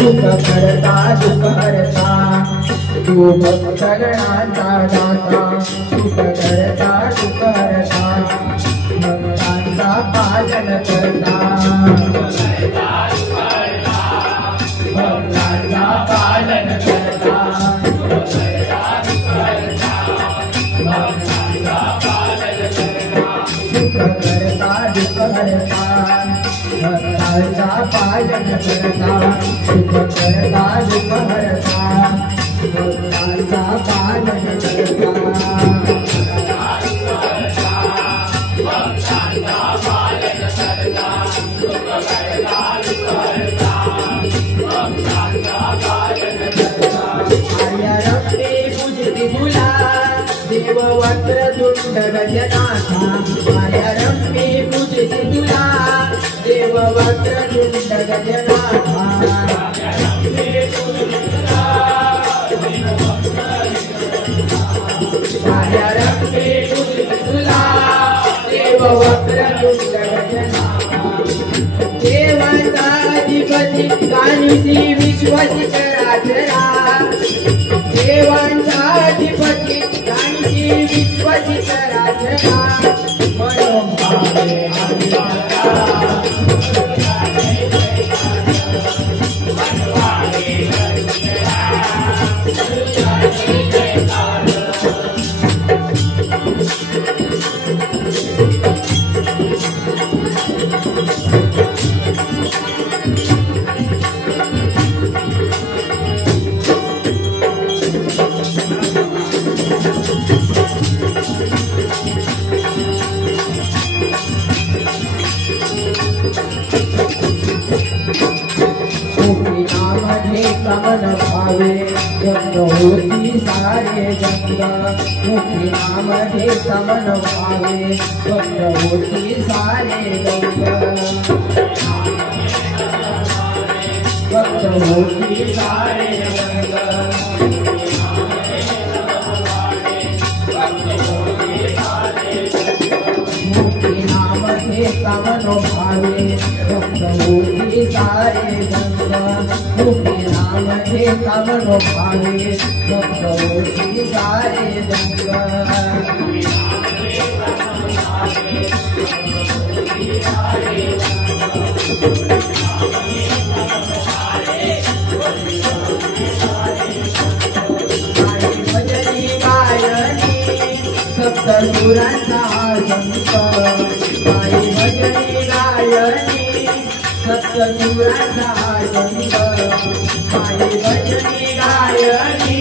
सुख करता दुःख हरता तू भक्तगणांचा दाता सुख करता दुःख हरता भक्तांचा पालन करता भक्तांचा पालन करता सुख करता दुःख हरता भक्तांचा पालन करता सुख करता दुःख हरता भक्तांचा पालन करता देव वक्रतुंड गजनाथा माया रंगे पूजिते तुला देव वक्रतुंड गजनाथा माया रंगे पूजिते तुला देव वक्रतुंड गजनाथा देवांचा अधिपती कानिसी विश्वाची चराचरा देवांचा अधिपती विश्वाची चराचरा मनोभावे कमन भावे गंग होती सारे गंग मुखी नाम हे कमन भावे गंग होती सारे गंग गंग होती सारे गंग मुखी नाम हे कमन भावे गंग होती सारे गंग मुखी नाम हे कमन भावे गंग होती सारे गंग भजनी गायनी सप्तसुरांचा संत माई भजनी गायनी सप्तसुरांचा संत माई भजनी गायनी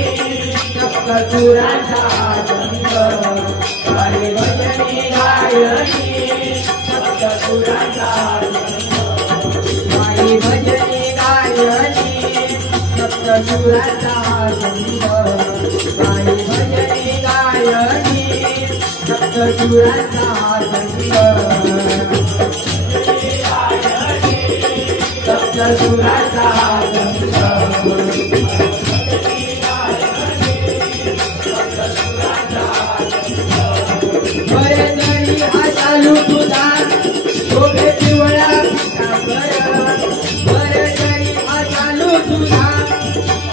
सप्तसुरांचा संत माई भजनी गायनी सप्तसुरांचा माई भजनी गायनी सप्तसुरांचा संत माई भजनी गायनी सप्तसुरांचा संत सप्तसुरांचा संत बरे तरी हा चालू तुझा शोभे पिवळा पितांबर बरे तरी हा चालू तुझा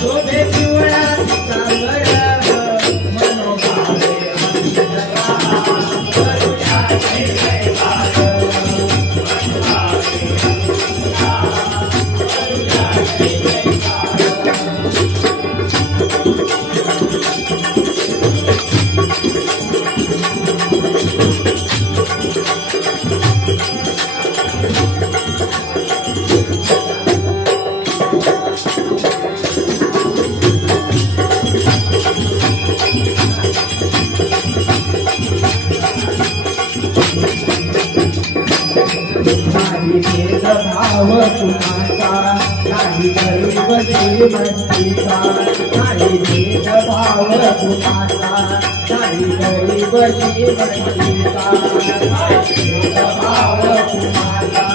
शोभे पिवळा पितांबर मनोभावे भाव कुणाचा नाही गरीब श्रीमंतीचा नाही भेद भाव कुणाचा नाही गरीब श्रीमंतीचा भेद भाव कुणाचा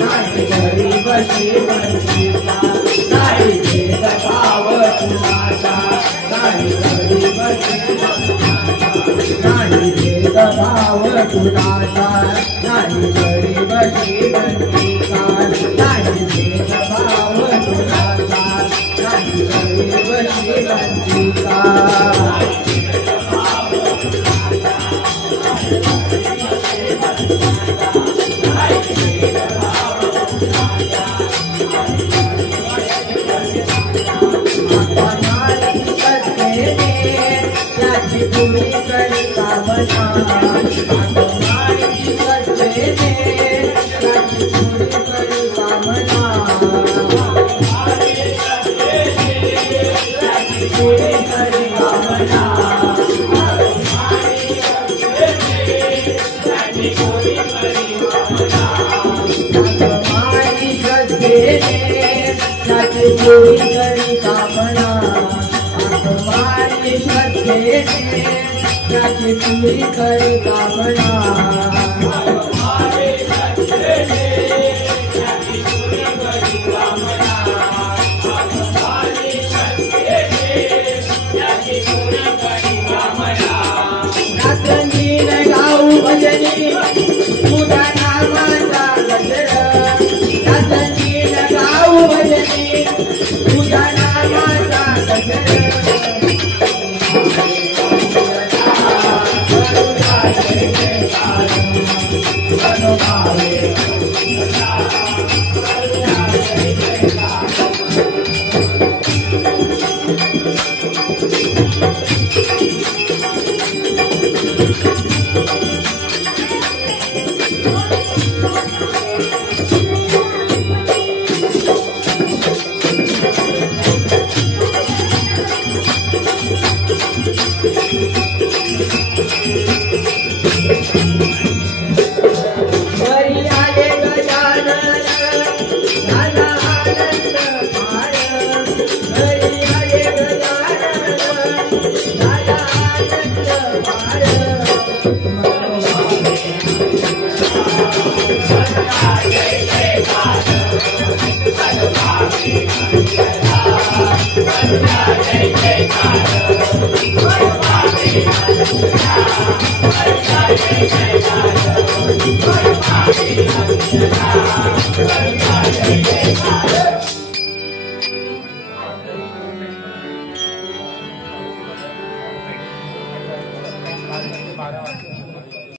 नाही गरीब श्रीमंतीचा नाही भेद भाव कुणाचा नाही गरीब श्रीमंतीचा नाही भेद भाव कुणाचा नाही गरीब श्रीमंतीचा नाही भेद भाव कुणाचा पूरी करी कामना तुम्हारी श्रद्धे पूरी करी कामना गाऊ भजनी तुझा नामाचा गजर गाऊ भजनी तुझा नामाचा गजर बारा